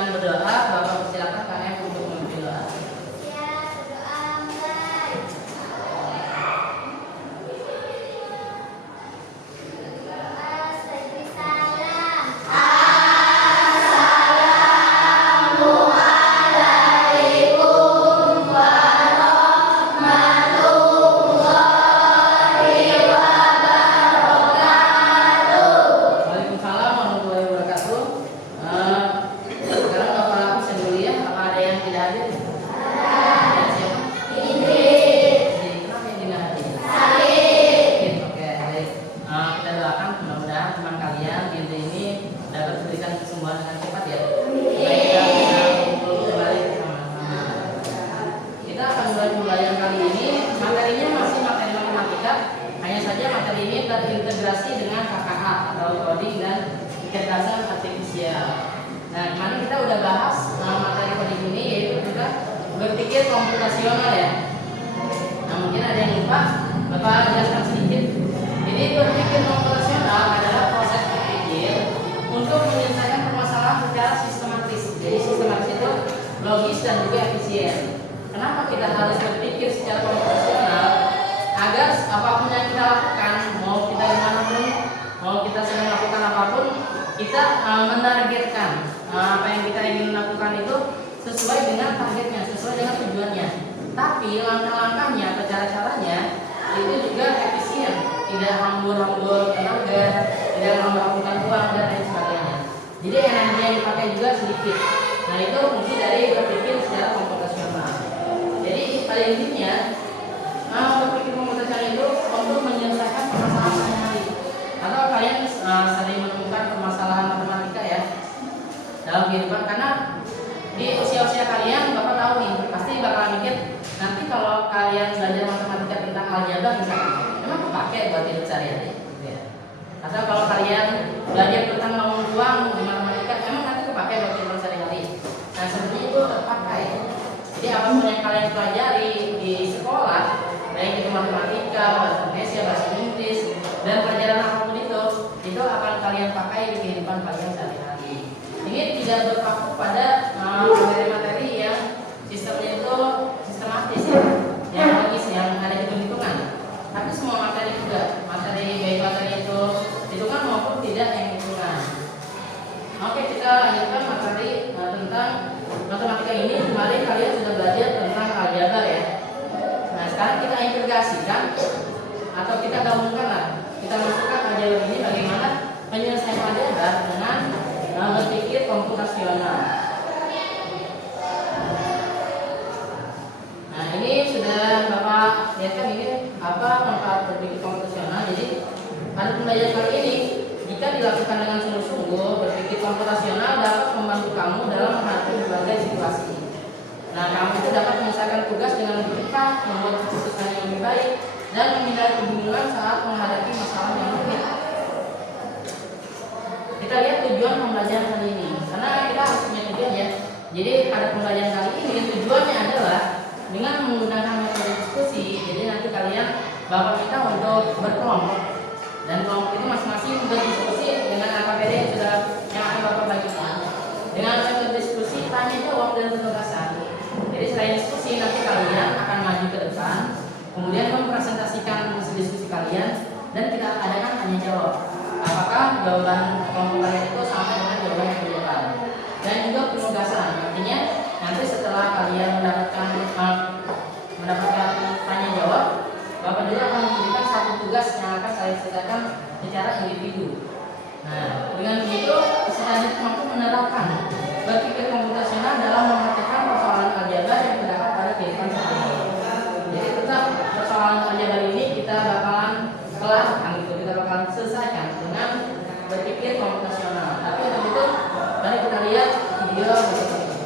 dengan berdoa. Bapak persilakan KM untuk memimpin doa. Terintegrasi dengan KKA atau coding dan kecerdasan artifisial. Nah, kemarin kita udah bahas materi coding ini, yaitu juga berpikir komputasional ya. Nah, mungkin ada yang lupa, Bapak jelaskan sedikit. Jadi berpikir komputasional adalah proses berpikir untuk menyelesaikan permasalahan secara sistematis. Jadi sistematis itu logis dan juga efisien. Kenapa kita harus berpikir secara komputasional? Agar apapun yang kita lakukan, mau kita dimanapun, mau kita sedang melakukan apapun, kita menargetkan apa yang kita ingin lakukan itu sesuai dengan targetnya, sesuai dengan tujuannya. Tapi langkah-langkahnya atau cara-caranya itu juga efisien, tidak hambur-hambur tenaga, tidak menghabiskan uang dan lain sebagainya. Jadi energi yang dipakai juga sedikit. Nah, itu fungsi dari berpikir secara komputasional. Jadi pada intinya berpikir komputasional itu untuk menyelesaikan permasalahan sehari-hari. Atau kalian sering menemukan permasalahan matematika ya dalam kehidupan, karena di usia-usia kalian Bapak tahu nih pasti bakal mikir nanti kalau kalian belajar matematika tentang aljabar misalnya, emang kepake buat hidup sehari-hari ya. Atau kalau kalian belajar tentang bangun uang di matematika, emang nanti kepake buat hidup sehari-hari. Nah, sebenarnya itu terpakai. Jadi apapun yang kalian pelajari di sekolah, baik itu matematika, bahasa Indonesia, bahasa Inggris, dan pelajaran apapun itu akan kalian pakai di kehidupan kalian sehari-hari. Ini tidak berpaku pada materi-materi yang sistemnya itu sistematis ya, yang logis, yang ada di hitungan. Tapi semua materi juga, materi baik materi itu hitungan maupun tidak yang hitungan. Oke, kita lanjutkan materi tentang matematika ini. Kemarin kalian sudah belajar tentang aljabar ya. Nah, sekarang kita integrasikan atau kita gabungkan lah. Kita masukkan aljabar ini bagaimana penyelesaian aljabar dengan berpikir komputasional. Nah, ini sudah Bapak lihat kan ini apa manfaat berpikir komputasional. Jadi pada pembelajaran kali ini, jika dilakukan dengan sungguh-sungguh, berpikir komputasional dapat membantu kamu dalam menghadapi berbagai situasi. Nah, kamu itu dapat menyelesaikan tugas dengan lebih cepat, membuat keputusan yang lebih baik, dan menghindari kebingungan saat menghadapi masalah yang rumit. Kita lihat tujuan pembelajaran kali ini, karena kita harus punya tujuan ya. Jadi pada pembelajaran kali ini tujuannya adalah dengan menggunakan metode diskusi. Jadi nanti kalian Bapak minta untuk berkelompok, dan kelompok itu masing-masing berdiskusi dengan AKPD yang akan Bapak bagikan. Dengan metode diskusi, tanya jawab dan penugasan. Jadi selain diskusi, nanti kalian akan maju ke depan, kemudian mempresentasikan hasil diskusi kalian, dan kita adakan tanya jawab. Apakah jawaban kelompok kalian itu sama dengan jawaban yang diberikan? Dan juga penugasan, artinya nanti setelah kalian mendapatkan tanya jawab, Bapak juga akan memberikan satu tugas yang akan saya selesaikan secara individu. Nah, dengan begitu peserta mampu menerapkan berpikir komputasional dalam memecahkan persoalan aljabar yang terdapat pada kehidupan sehari-hari. Jadi tetap persoalan aljabar ini kita bakalan kelarkan, kita bakalan selesaikan dengan berpikir komputasional. Tapi untuk itu, mari kita lihat video berikut ini.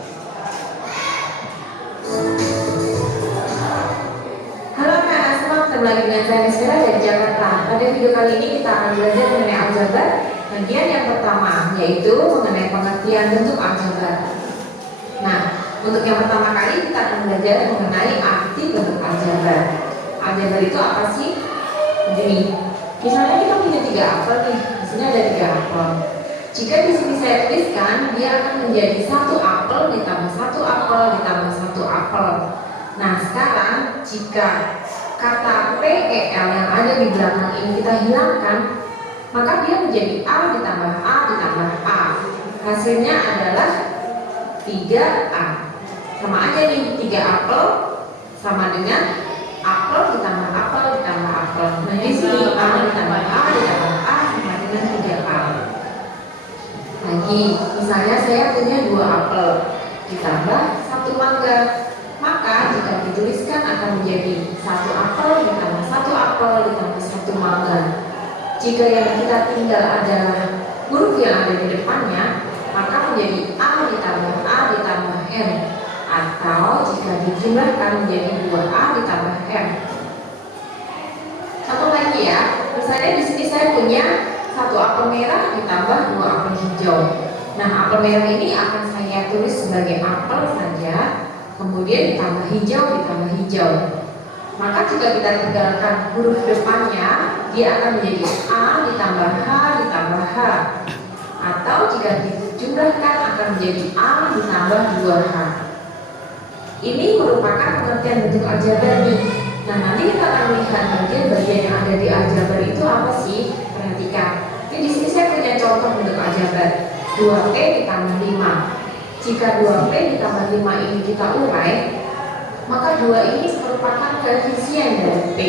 Halo anak-anak semua, ketemu lagi dengan saya Miskira dari Jakarta. Pada video kali ini kita akan belajar mengenai aljabar. Bagian yang pertama yaitu mengenai pengertian bentuk aljabar. Nah, untuk yang pertama kali kita akan belajar mengenai arti bentuk aljabar. Aljabar itu apa sih? Begini, misalnya kita punya 3 apel nih, di sini ada 3 apel. Jika di sini saya tuliskan, dia akan menjadi 1 apel ditambah 1 apel ditambah 1 apel. Nah, sekarang jika kata PEL yang ada di belakang ini kita hilangkan, maka dia menjadi A ditambah A ditambah A. Hasilnya adalah 3A. Sama aja nih, 3 apel sama dengan apel ditambah apel ditambah apel. Nah, di sini A ditambah A ditambah A sama dengan 3A. Lagi, misalnya saya punya 2 apel ditambah 1 mangga, maka jika dituliskan akan menjadi 1 apel ditambah 1 apel ditambah 1 mangga. Jika yang kita tinggal adalah huruf yang ada di depannya, maka menjadi A ditambah A ditambah M, atau jika dijumlahkan menjadi 2A ditambah M. Satu lagi ya, misalnya di sini saya punya 1 apel merah ditambah 2 apel hijau. Nah, apel merah ini akan saya tulis sebagai apel saja, kemudian ditambah hijau. Maka jika kita tinggalkan huruf depannya, dia akan menjadi A ditambah H ditambah H, atau jika dijumlahkan akan menjadi A ditambah 2H. Ini merupakan pengertian bentuk aljabar nih. Nah, nanti kita akan melihat bagian-bagian yang ada di aljabar itu apa sih. Perhatikan. Di sini saya punya contoh bentuk aljabar 2P ditambah 5. Jika 2P ditambah 5 ini kita urai, maka 2 ini merupakan koefisien dari P.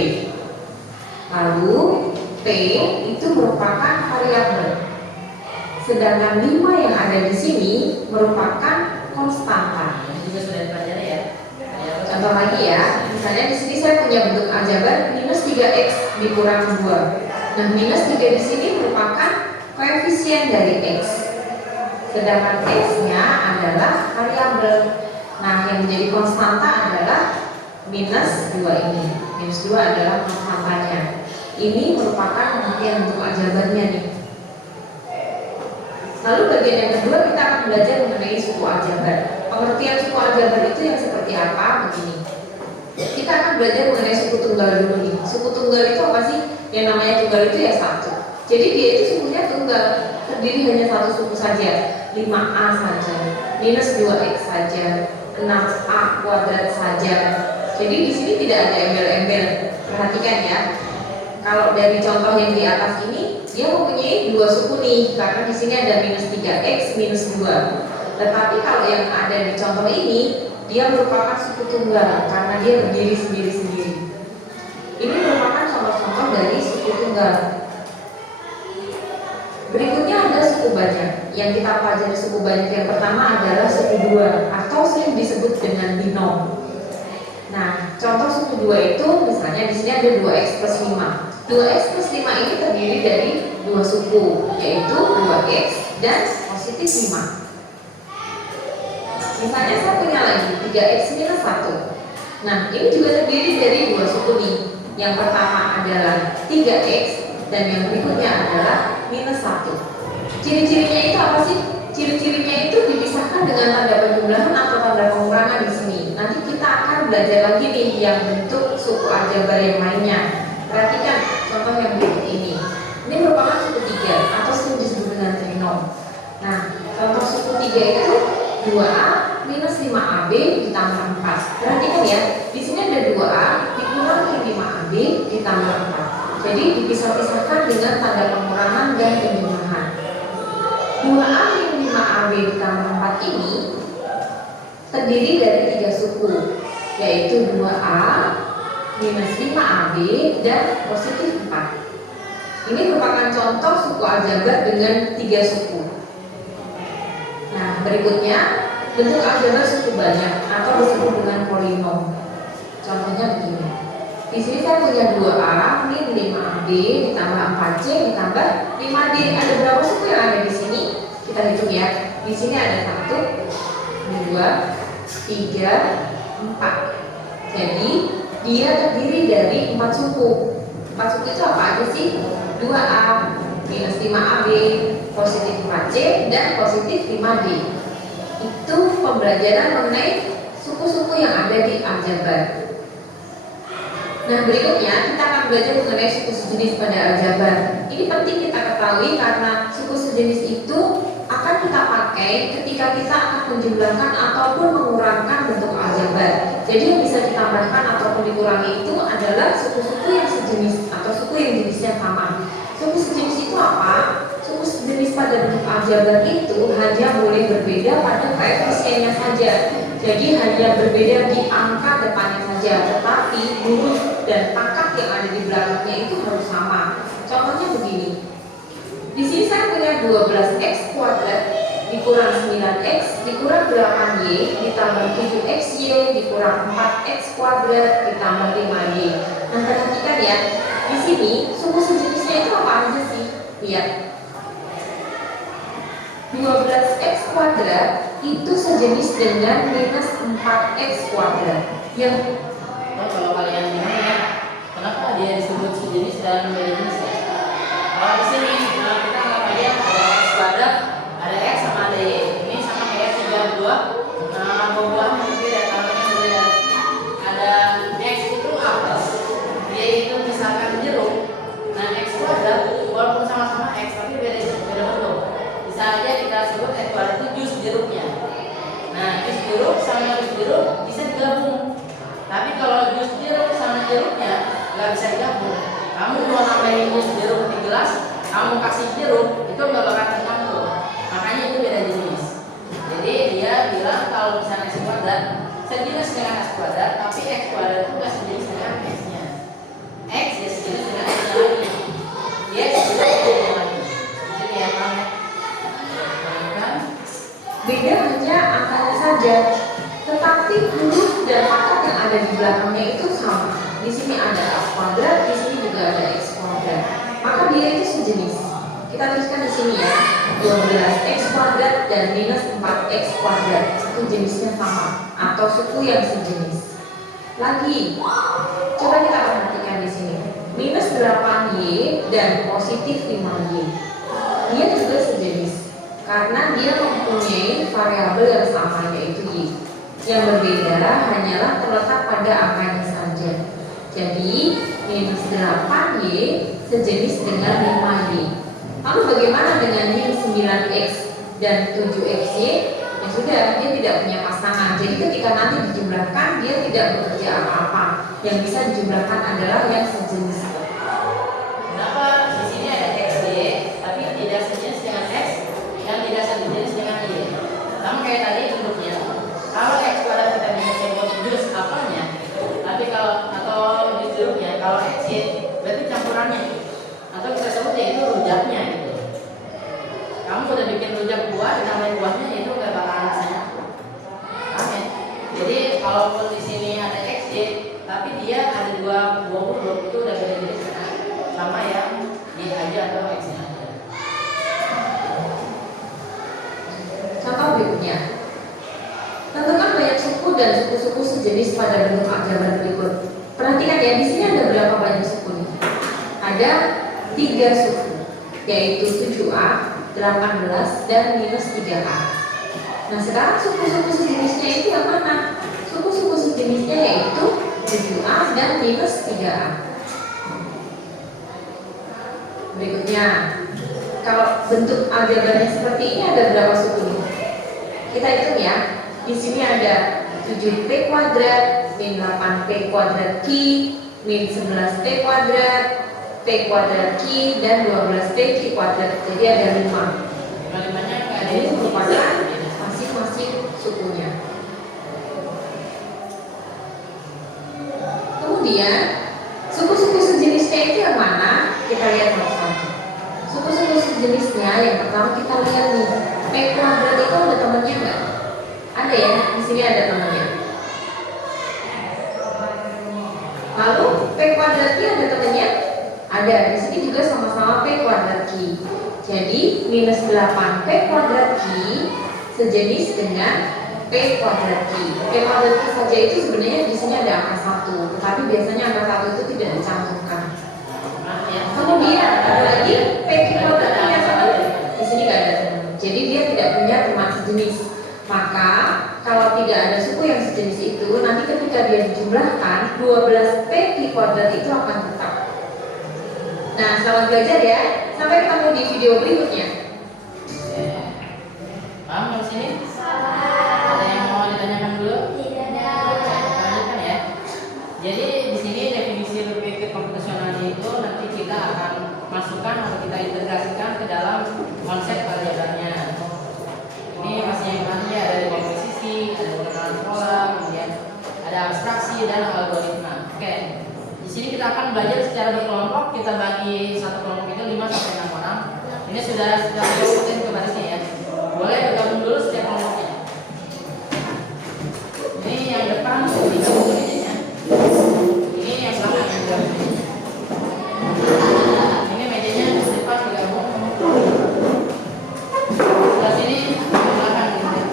Lalu P itu merupakan variabel. Sedangkan 5 yang ada di sini merupakan konstanta. Ini juga sudah dipelajari ya. Contoh lagi ya, misalnya di sini saya punya bentuk aljabar minus 3x dikurang 2. Nah, minus 3 di sini merupakan koefisien dari x. Sedangkan x-nya adalah variabel. Nah, yang menjadi konstanta adalah minus 2 ini. Minus 2 adalah konstantanya. Ini merupakan pengertian bentuk aljabarnya nih. Lalu bagian yang kedua kita akan belajar mengenai suku aljabar. Pengertian suku aljabar itu yang seperti apa? Begini. Kita akan belajar mengenai suku tunggal dulu nih. Suku tunggal itu apa sih? Yang namanya tunggal itu ya 1. Jadi dia itu sukunya tunggal, terdiri hanya 1 suku saja, 5A saja, minus 2x saja, 6A kuadrat saja. Jadi di sini tidak ada embel-embel. Perhatikan ya. Kalau dari contoh yang di atas ini, dia mempunyai 2 suku nih, karena di sini ada minus 3x minus 2. Tetapi kalau yang ada di contoh ini, dia merupakan suku tunggal karena dia berdiri sendiri-sendiri. Ini merupakan contoh-contoh dari suku tunggal. Berikutnya ada suku banyak. Yang kita pelajari suku banyak yang pertama adalah suku 2 atau sering disebut dengan binom. Nah, contoh suku 2 itu misalnya di sini ada 2x plus 5. 2x plus 5 ini terdiri dari 2 suku, yaitu 2x dan positif 5. Misalnya saya punya lagi 3x minus 1. Nah, ini juga terdiri dari 2 suku nih. Yang pertama adalah 3x dan yang berikutnya adalah minus 1. Ciri-cirinya itu apa sih? Ciri-cirinya itu dipisahkan dengan tanda penjumlahan atau tanda pengurangan di sini. Nanti kita akan belajar lagi nih yang bentuk suku aljabar yang lainnya. Perhatikan contoh yang berikut ini. Ini merupakan suku 3 atau sering disebut dengan trinom. Nah, contoh suku 3 itu 2A minus 5AB ditambah 4. Perhatikan ya, di sini ada 2A dikurangi 5AB ditambah 4. Jadi dipisah-pisahkan dengan tanda pengurangan dan penjumlahan. 2A min 5AB ditambah 4 ini terdiri dari 3 suku, yaitu 2A minus 5AB dan positif 4. Ini merupakan contoh suku aljabar dengan 3 suku. Nah, berikutnya bentuk aljabar suku banyak atau disebut dengan polinom. Contohnya begini. Di sini saya punya 2A min 5AB ditambah 4C ditambah 5D. Ada berapa suku yang ada di sini? Kita hitung ya. Di sini ada 1, 2, 3, 4. Jadi dia terdiri dari 4 suku. 4 suku itu apa aja sih? 2A minus 5AB, positif 4C, dan positif 5D. Itu pembelajaran mengenai suku-suku yang ada di aljabar. Nah, berikutnya kita akan belajar mengenai suku sejenis pada aljabar. Ini penting kita ketahui karena suku sejenis itu kita pakai ketika kita akan menjumlahkan ataupun mengurangkan bentuk aljabar. Jadi yang bisa ditambahkan ataupun dikurangi itu adalah suku-suku yang sejenis atau suku yang jenisnya sama. Suku sejenis itu apa? Suku sejenis pada bentuk aljabar itu hanya boleh berbeda pada koefisiennya saja. Jadi hanya berbeda di angka depannya saja, tetapi huruf dan pangkat yang ada di belakangnya itu harus sama. Contohnya begini. Di sini saya punya 12x kuadrat dikurang 9x dikurang 8y ditambah 7xy dikurang 4x kuadrat ditambah 5y. Nah, perhatikan ya. Di sini suku sejenisnya itu apa aja sih? Lihat. 12x kuadrat itu sejenis dengan minus 4x kuadrat. Yang kalau kalian bingung ya, kenapa dia disebut sejenis dan beda jenis ya? Kalau di sini kita nggak aja ada x kuadrat, ada x sama ada y. Ini sama kayak 32 buah-buahnya berbeda, tambahnya berbeda. Ada x itu apel, y itu misalkan jeruk. Nah, x kuadrat walaupun sama-sama x tapi beda bentuk. Bisa aja kita sebut x kuadrat itu jus jeruknya. Nah, jus jeruk sama jus jeruk bisa digabung. Tapi kalau jus jeruk sama jeruknya nggak bisa digabung. Kamu mau nambahin jus jeruk di gelas, kamu kasih jeruk, itu nggak bakal tercampur. Makanya itu beda jenis. Jadi dia bilang kalau misalnya x kuadrat sejenis dengan x kuadrat, tapi x kuadrat itu nggak sejenis dengan x-nya. X ya sejenis dengan x-nya lagi. Y sejenis dengan x-nya lagi. Jadi ya paham ya? beda hanya angkanya saja, tetapi huruf dan pangkat yang ada di belakangnya itu sama. Di sini ada x kuadrat, di sini juga ada x kuadrat. Maka dia itu sejenis. Kita tuliskan di sini ya, 12x kuadrat dan minus 4x kuadrat itu jenisnya sama atau suku yang sejenis. Lagi, coba kita perhatikan di sini, minus 8y dan positif 5y. Dia juga sejenis karena dia mempunyai variabel yang sama yaitu y. Yang berbeda hanyalah terletak pada angkanya saja. Jadi minus 8y sejenis dengan 5y. Lalu bagaimana dengan min 9x dan 7xy? Ya sudah, dia tidak punya pasangan. Jadi ketika nanti dijumlahkan dia tidak bekerja apa-apa. Yang bisa dijumlahkan adalah yang sejenis. Kenapa di sini ada xy tapi tidak sejenis dengan x yang tidak sejenis dengan y? Sama kayak tadi bentuknya. Kalau x kuadrat kita bisa sebut jus apelnya, tapi kalau atau jus jeruknya, kalau x y berarti campurannya, atau kita sebut yaitu rujaknya gitu. Kamu udah bikin rujak buah, ditambahin buahnya itu nggak bakalan rasanya. Paham ya? Jadi kalaupun di sini ada x y, tapi dia ada dua buah huruf itu udah beda jenis kan? Sama yang y aja atau x nya aja. Contoh berikutnya. Tentukan banyak suku dan suku-suku sejenis pada bentuk aljabar berikut. Perhatikan ya, di sini ada berapa banyak suku nih? Ada 3 suku, yaitu 7A, 18, dan minus 3A. Nah, sekarang suku-suku sejenisnya itu yang mana? Suku-suku sejenisnya yaitu 7A dan minus 3A. Berikutnya, kalau bentuk aljabarnya seperti ini ada berapa suku nih? Kita hitung ya. Di sini ada 7p kuadrat, min 8p kuadrat Q, min 11p kuadrat, p kuadrat Q, dan 12p Q kuadrat. Jadi ada 5. Kalimatnya nggak ada Ini merupakan masing-masing sukunya. Kemudian suku-suku sejenisnya itu yang mana? Kita lihat satu-satu. Suku-suku sejenisnya yang pertama kita lihat nih, p kuadrat itu ada temannya nggak? Ada ya, di sini ada temannya. Lalu p kuadrat Q ada temannya? Ada. Di sini juga sama-sama p kuadrat Q. Jadi minus 8p kuadrat Q sejenis dengan p kuadrat Q. P kuadrat Q saja itu sebenarnya di sini ada angka 1, tetapi biasanya angka 1 itu tidak dicantumkan. Kemudian ada lagi p kuadrat Q yang satu. Di sini nggak ada teman. Jadi dia tidak punya teman sejenis. Maka kalau tidak ada suku yang sejenis itu, nanti ketika dia dijumlahkan 12p Q kuadrat itu akan tetap. Nah, selamat belajar ya. Sampai ketemu di video berikutnya. dan algoritma. Oke. Di sini kita akan belajar secara berkelompok. Kita bagi satu kelompok itu 5 sampai 6 orang. Ini sudah diurutin ke barisnya ya. Boleh bergabung dulu setiap kelompoknya. Ini yang depan digabung mejanya. Ini yang belakang yang digabung mejanya. Ini mejanya depan digabung. Sebelah sini belakang digabung.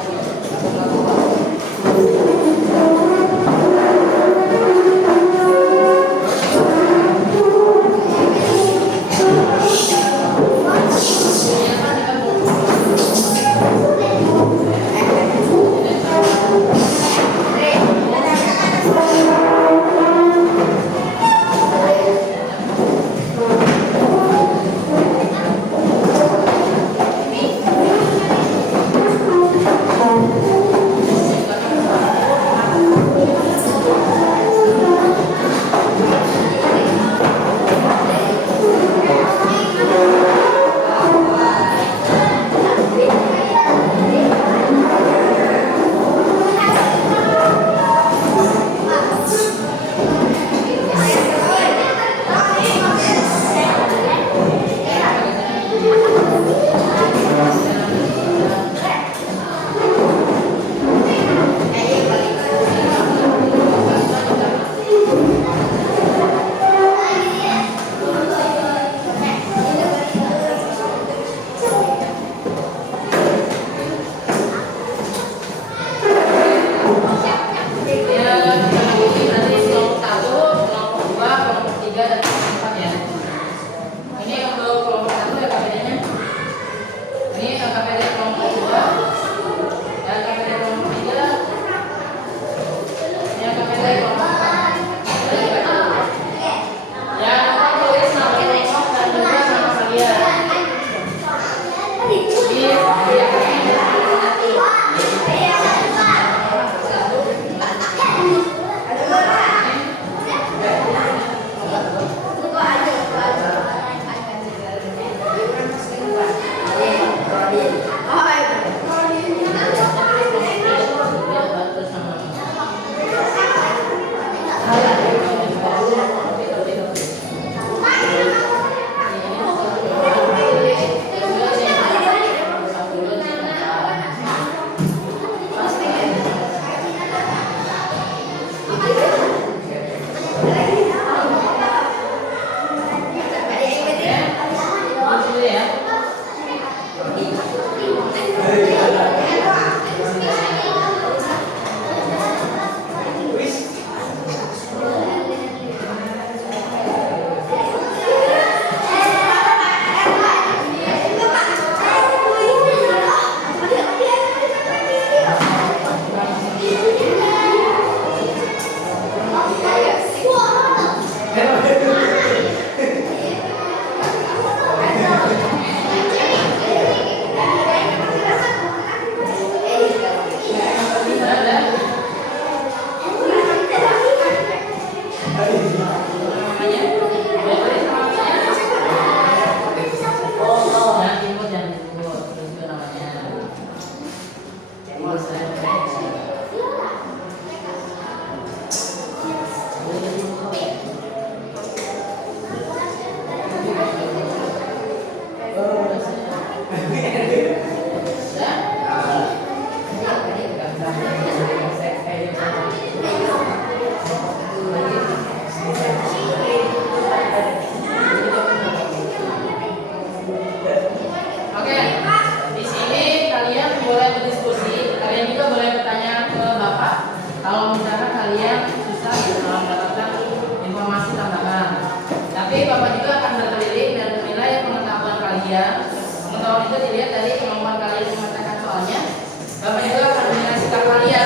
Pengetahuan itu dilihat dari kemampuan kalian memecahkan soalnya. Bapak juga akan menilai sikap kalian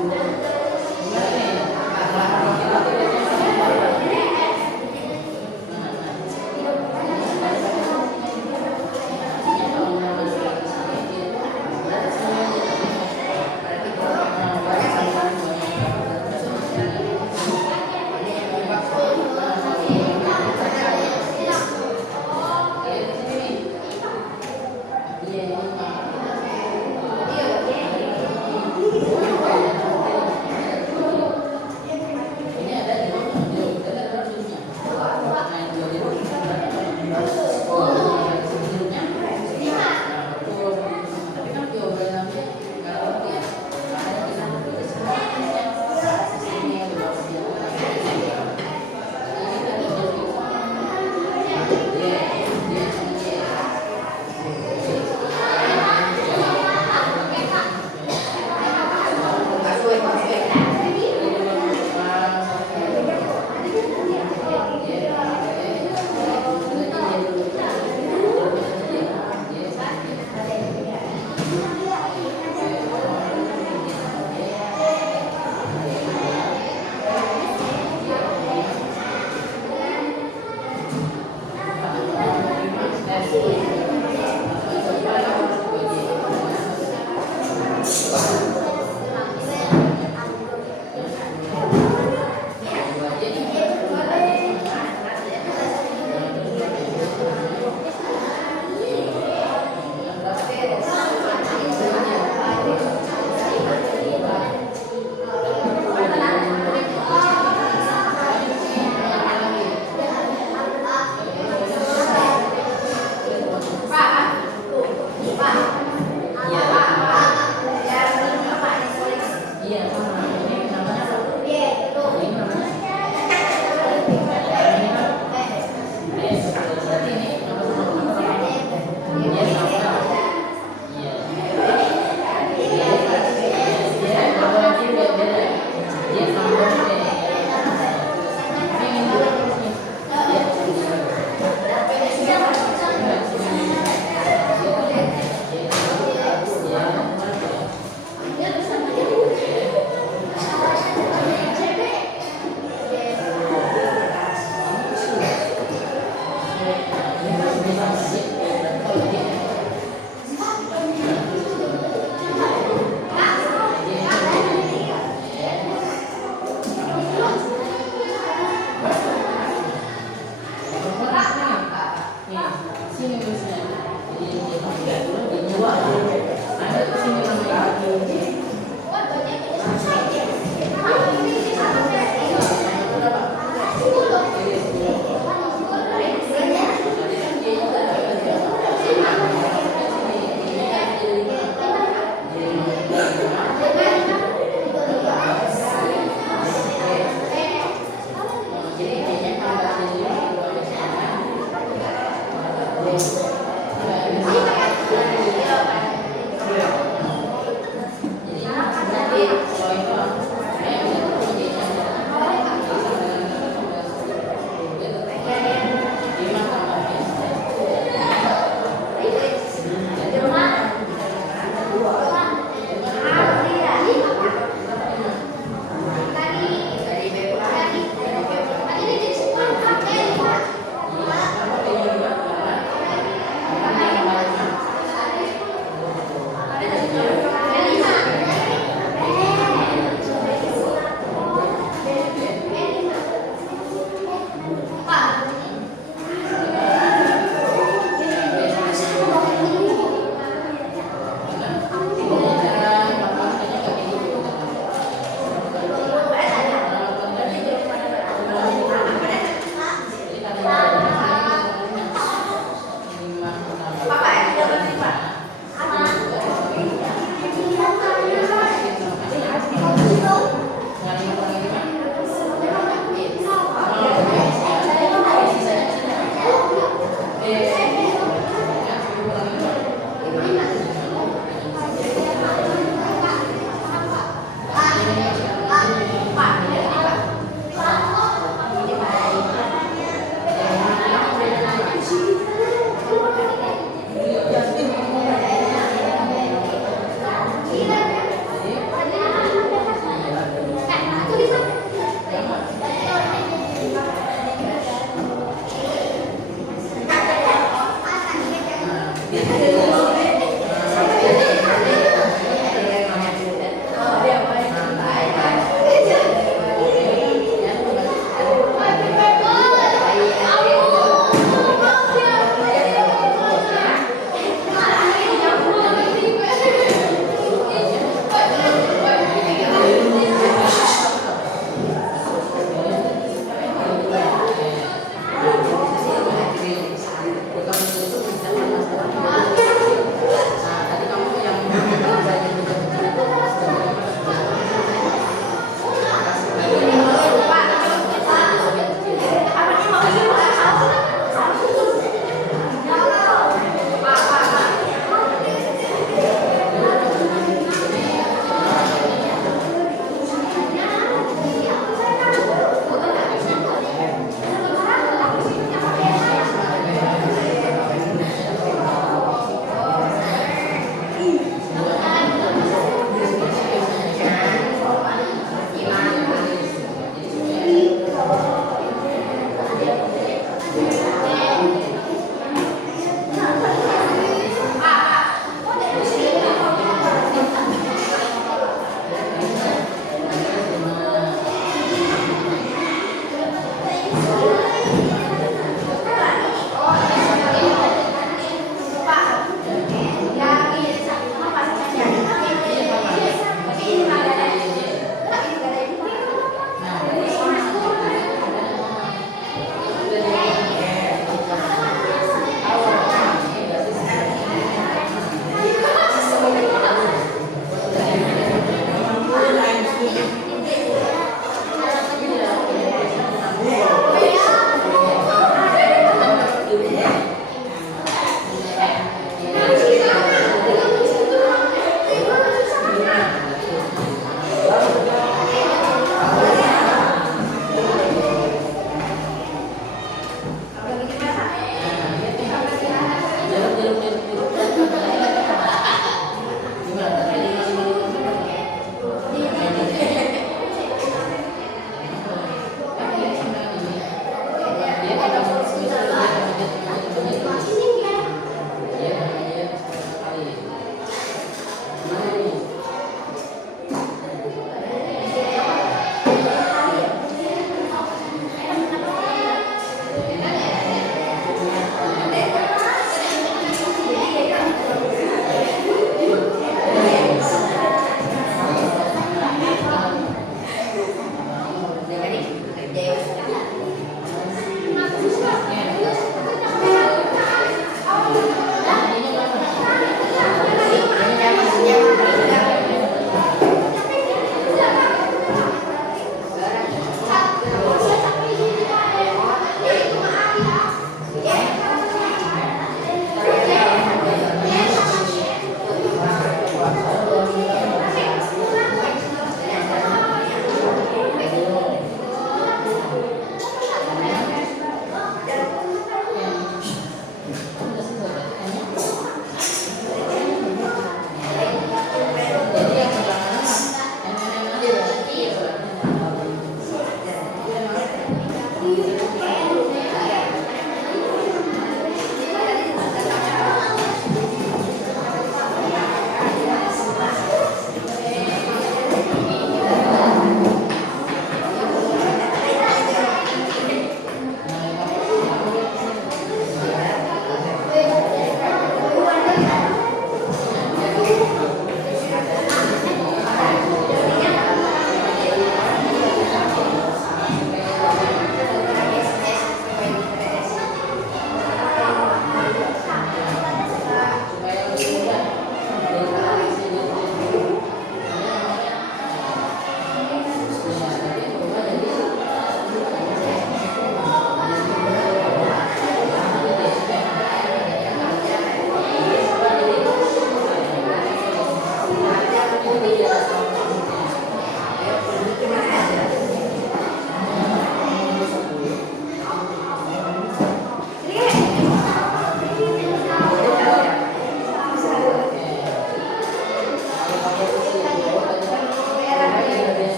Gimana nih? Kalau kita tuh biasanya sama keluarga.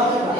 Ya,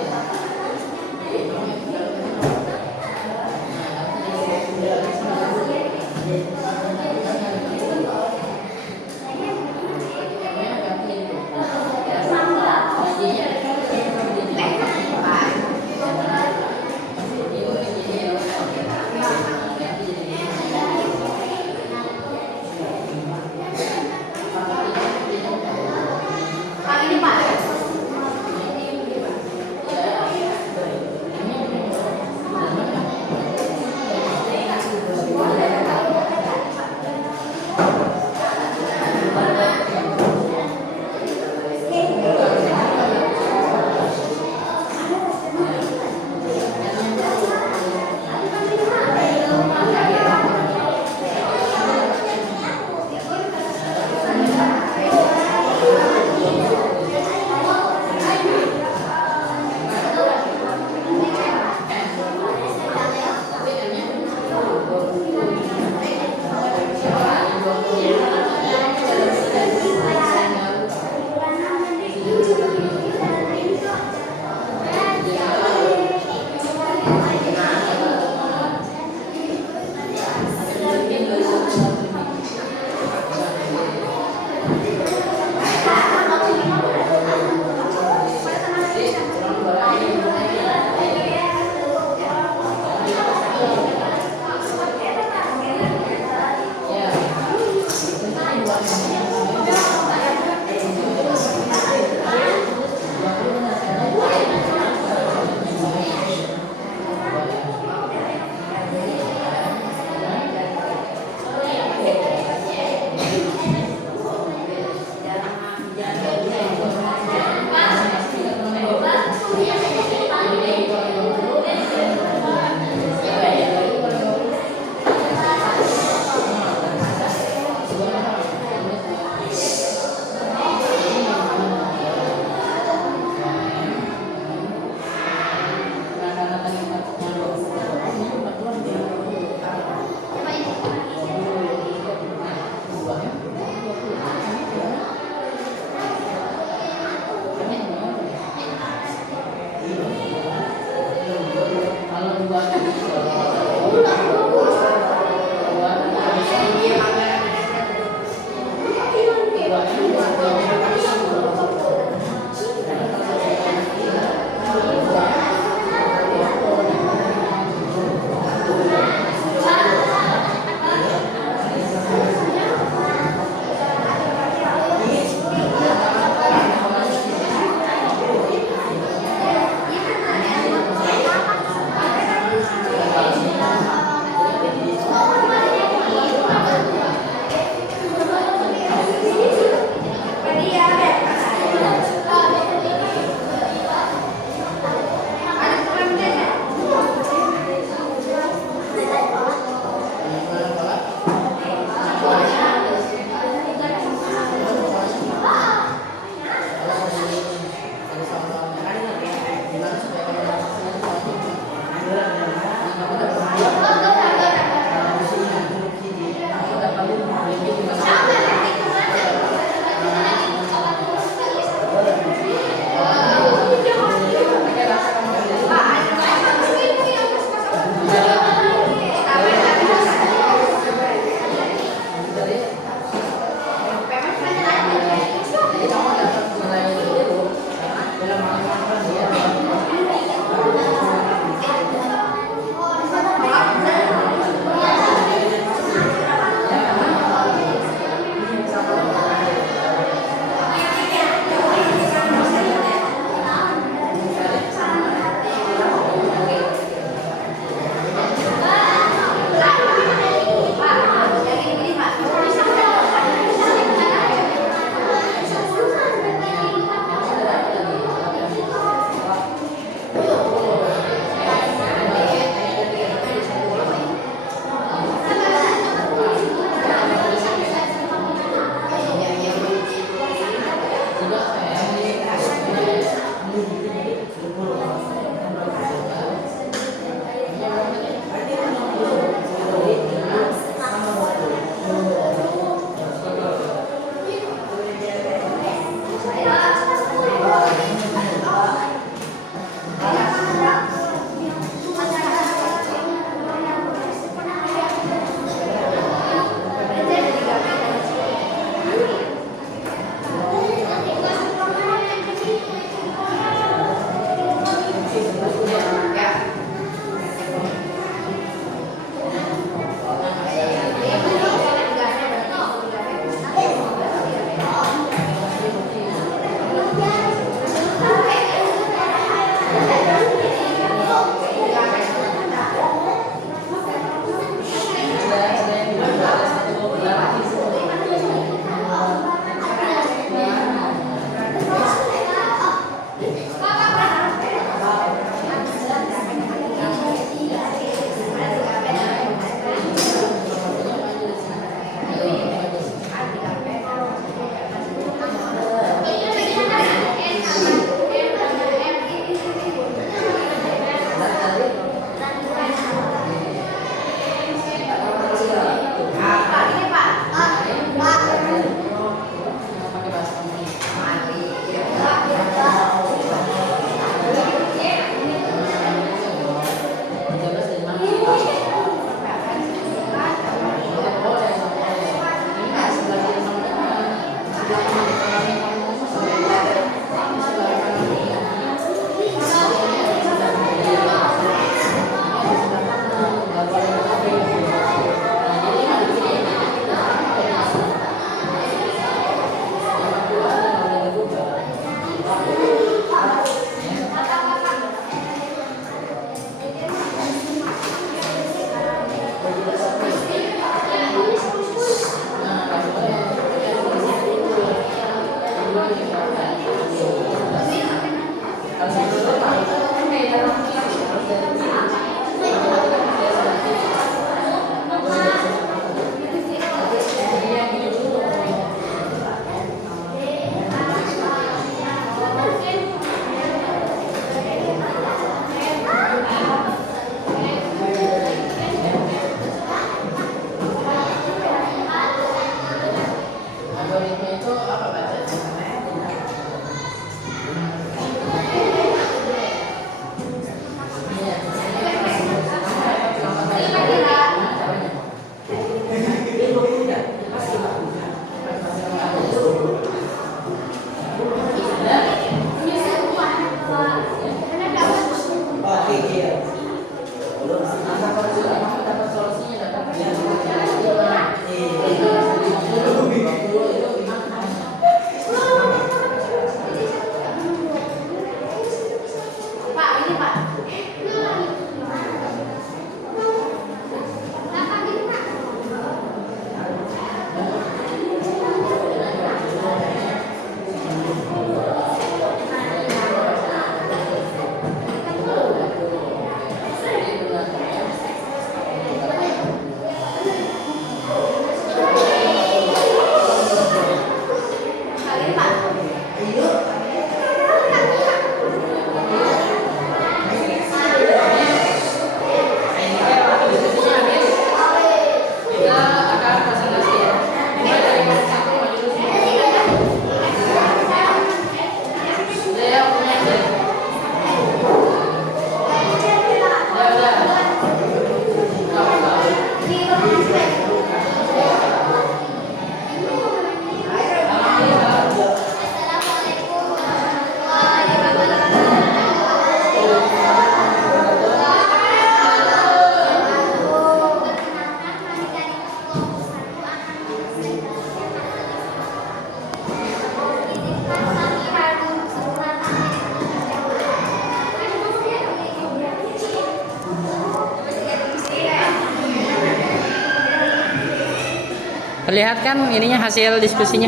Perlihatkan ininya hasil diskusinya.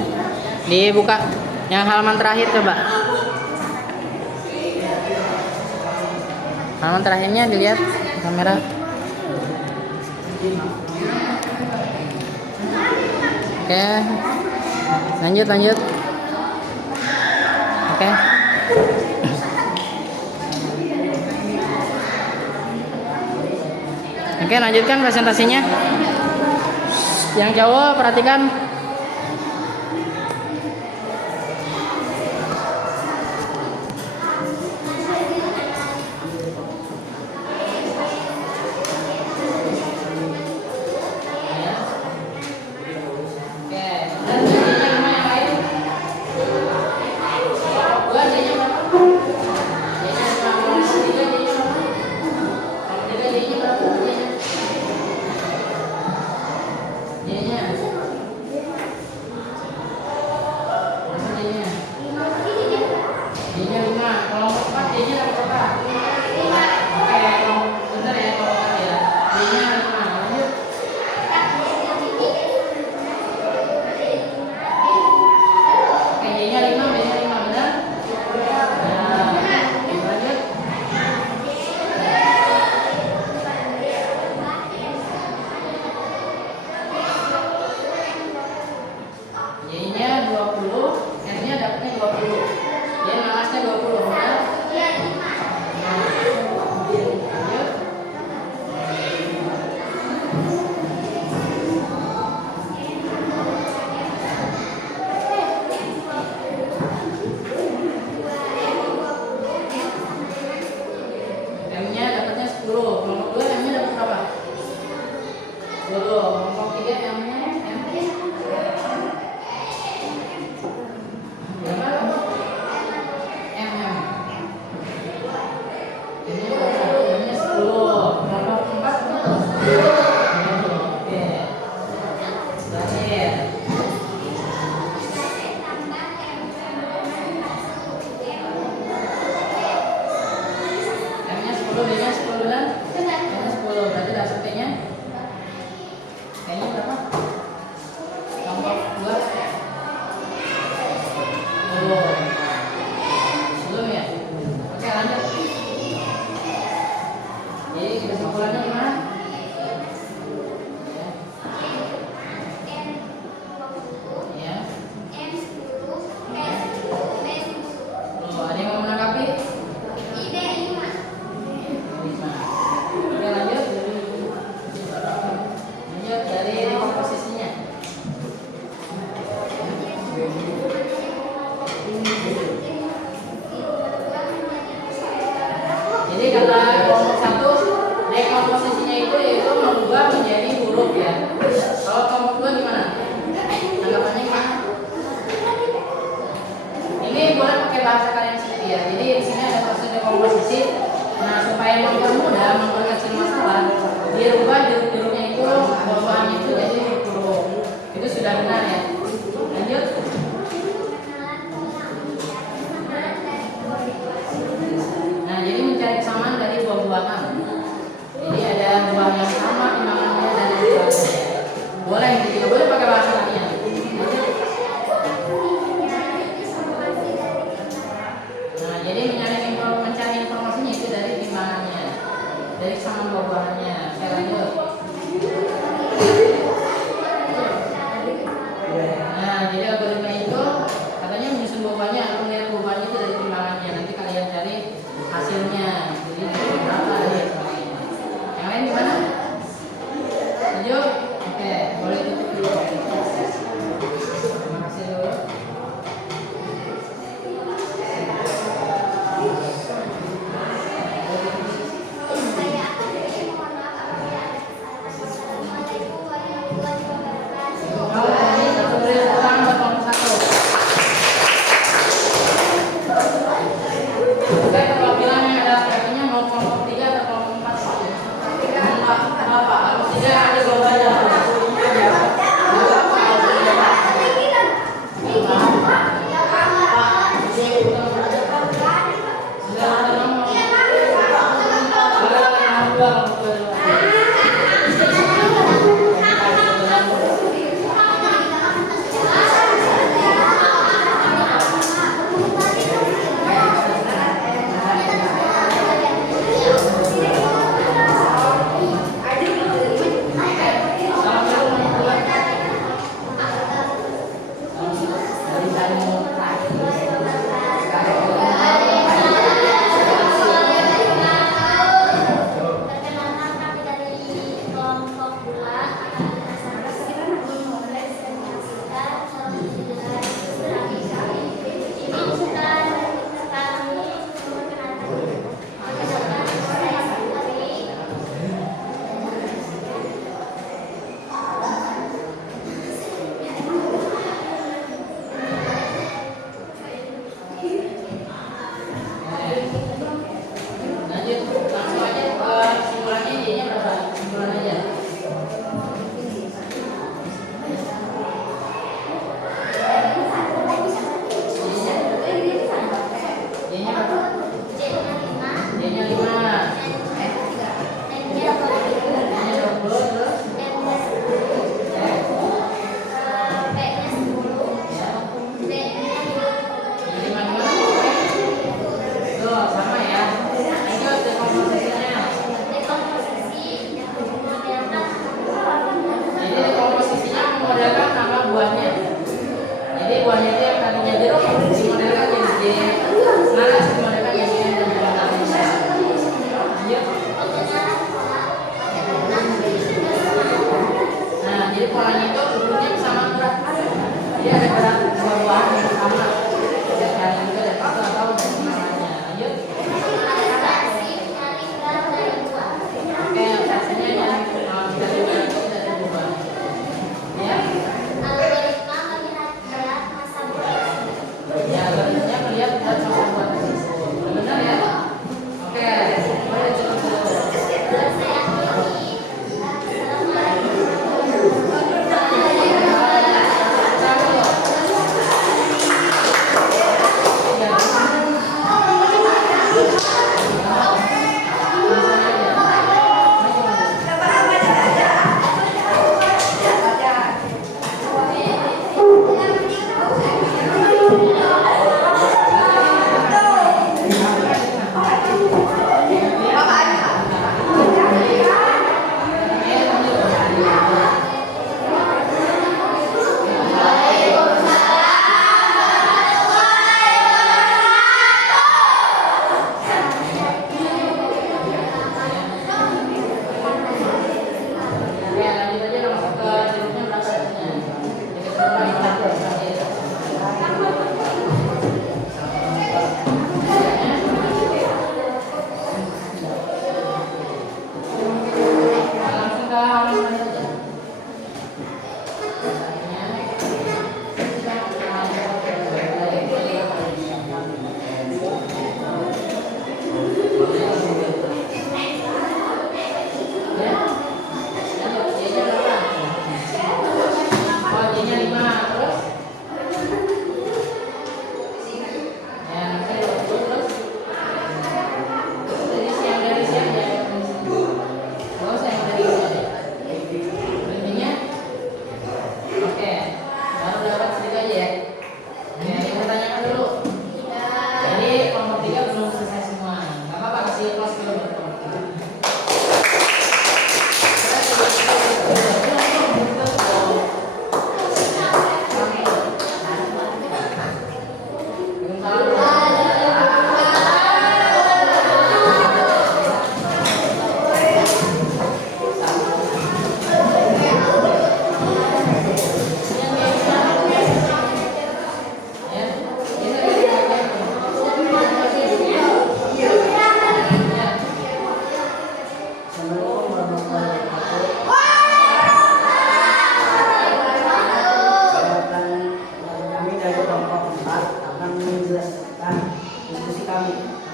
Dibuka yang halaman terakhir coba. Halaman terakhirnya dilihat kamera. Oke. Lanjut. Oke. Oke, lanjutkan presentasinya. Yang cowok perhatikan. Jadi kata kelompok satu, dekomposisinya itu yaitu mengubah menjadi huruf ya. Kalau kelompok dua gimana? Tanggapannya gimana? Ini boleh pakai bahasa kalian sendiri ya. Jadi di sini ada proses dekomposisi. Nah, supaya mempermudah, memperkecil masalah, dirubah huruf-hurufnya itu, bawahannya itu jadi huruf. Itu sudah benar ya. Lanjut. Nah, jadi mencari kesamaan dari buah-buahan. Jadi ada buah yang sama timbangannya dari buahnya. Boleh, juga boleh pakai bahasa kalian. Nah, jadi mencari informasinya itu dari timbangannya, dari kesamaan buah-buahannya. Saya lanjut. Nah, jadi algoritma itu katanya menyusun buah-buahnya atau melihat buah-buahnya itu dari timbangannya. Nanti kalian cari hasilnya. Jadi berapa ya? Yang lain gimana? Lanjut. Oke, boleh tutup dulu. Terima kasih dulu. Saya kalau bilang yang ada katanya mau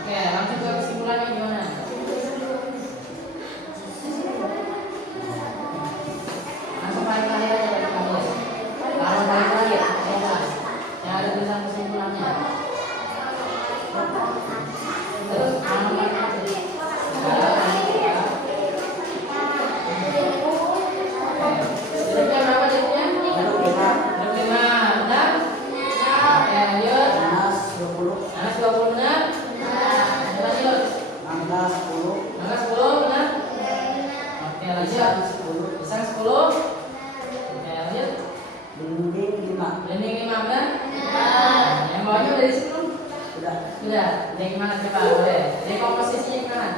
Oke, langsung ke kesimpulannya gimana? Langsung paling terakhir aja dari kalian. Kalau paling terakhir, bebas. Yang ada tulisan kesimpulannya. Terus jadinya berapa jadinya? 25, benar? Oke, lanjut. Nanas 20. Nanas 20 benar? Lanjut. Angka 10. Angka 10 benar? Oke, lanjut. Pisang 10. Oke, lanjut. Dinding 5. Dinding 5 benar? Yang bawahnya udah diisi belum? Sudah. Sudah. Yang mana coba boleh? Dari komposisinya yang kanan.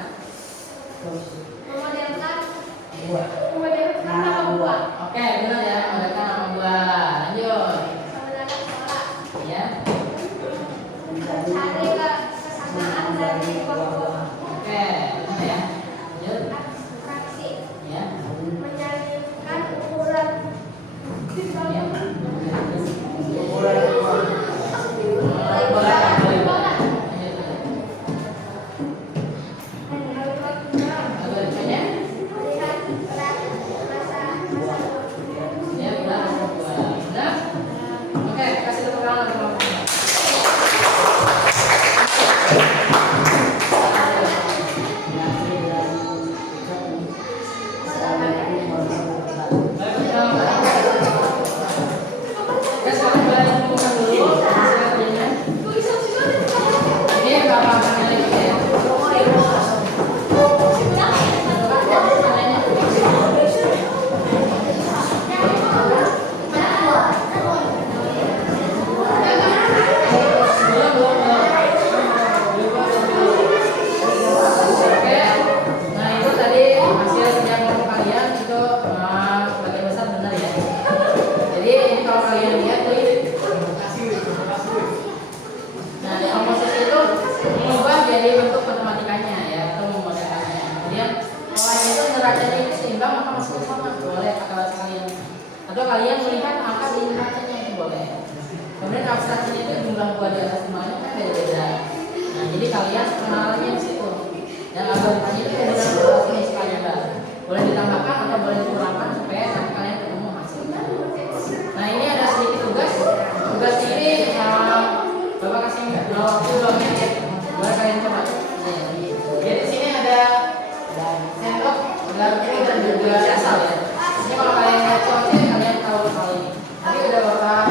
Dua. Nama buah. Oke, benar ya. Mereka nama buah. Lanjut. Ya. Mencari kesamaan dari buah-buahan. Oke, benar ya. Lanjut. Ya. Ya. Ukuran buah. Menyakiti dan ucapnya. Assalamualaikum warahmatullahi wabarakatuh. Atau kalian melihat angka di neracanya itu boleh. Kemudian abstraksinya itu jumlah buah di atas timbangannya kan beda-beda. Nah, jadi kalian pengenalannya di situ. Dan algoritmanya itu dengan kalkulasi sekali ada. Boleh ditambahkan atau boleh dikurangkan supaya nanti kalian ketemu hasilnya. Nah, ini ada sedikit tugas. Tugas ini Bapak kasih waktu 2 menit. Boleh kalian coba. Jadi di sini ada sendok, garpu dan juga asal ya. Ini kalau kalian lihat soalnya kalian tahu hal ini. Tapi udah Bapak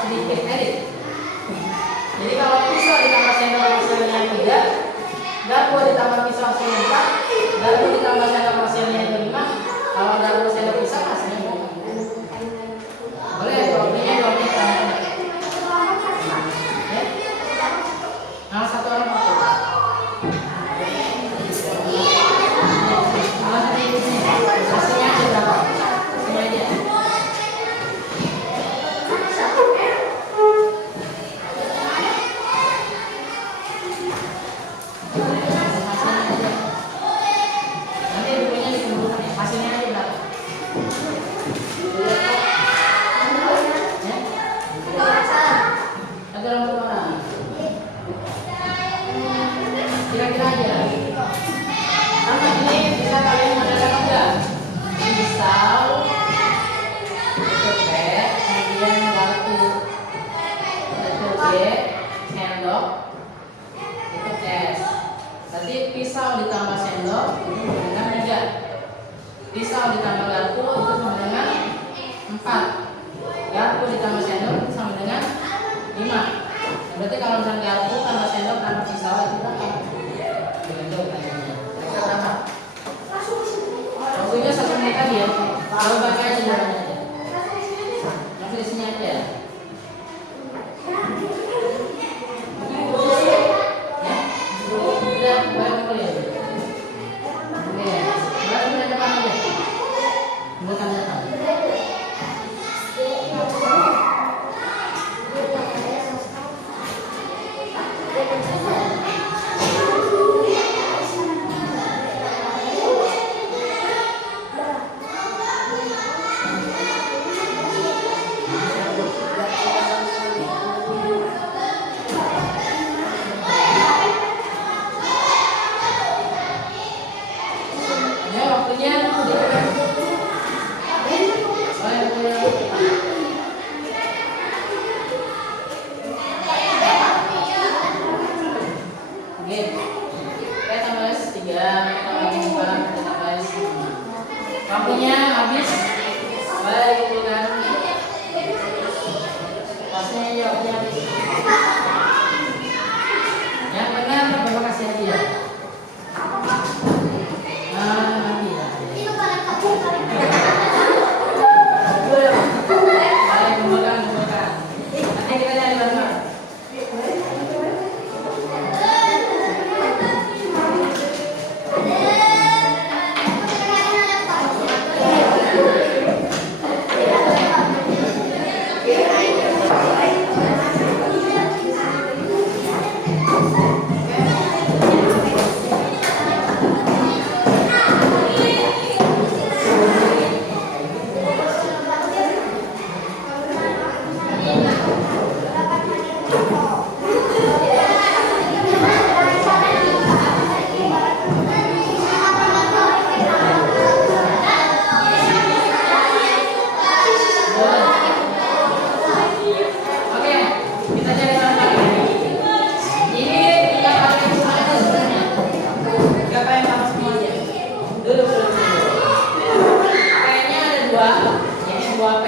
sedikit edit. Jadi kalau pisau ditambah sendok hasilnya 3, garpu ditambah pisau hasilnya 4, garpu ditambah sendok hasilnya 5. Kalau garpu sendok pisau hasilnya 5. Boleh waktunya 2 menit kalian. Ya. Nah, satu orang foto. Hasilnya ada berapa? Semuanya. Nanti bukunya dikumpulkan ya. Hasilnya ada berapa? Ada orang. Kira-kira aja. Karena ini bisa kalian menggunakan juga pisau, itu P, kemudian garpu, itu G, sendok, itu S. Berarti pisau ditambah sendok itu sama dengan 3. Pisau ditambah garpu itu sama dengan 4. Garpu ditambah sendok itu sama dengan 5. Berarti kalau misalnya garpu tambah sendok tambah pisau itu berapa? Berapa? Waktunya 1 menit lagi ya. Kalau baca aja jawabannya aja. Langsung di sini aja. Ya. Udah, boleh kuliah. Oke. Boleh pindah depan aja. Bukan depan. G. P tambah S 3, tambah 4, tambah S 5. Waktunya habis. Baik, bukan. Pasnya jawabnya habis. Yang benar terima kasih aja. Iya. Baik, bukan. Nanti kita cari bareng. Oke, kita cari bareng-bareng. Ini tiga kali yang sama itu sebenarnya. Tiga kali yang sama semua aja. Duduk. P-nya ada 2, jadi 2 P.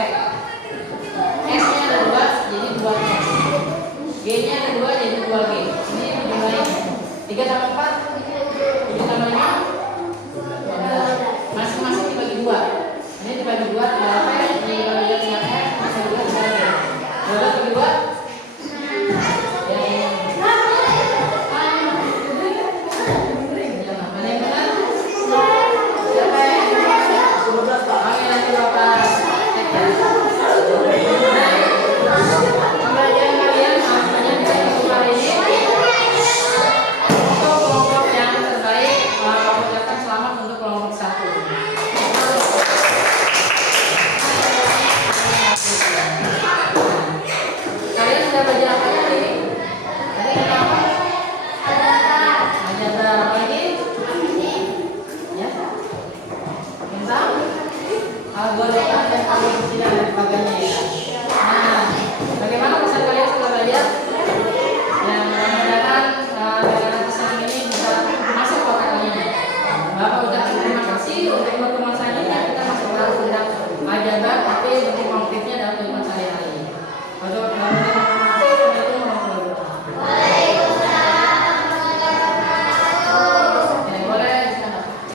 S-nya ada 2, jadi 2 S. G-nya ada 2, jadi 2 G. Ini jumlahnya 3 tambah 4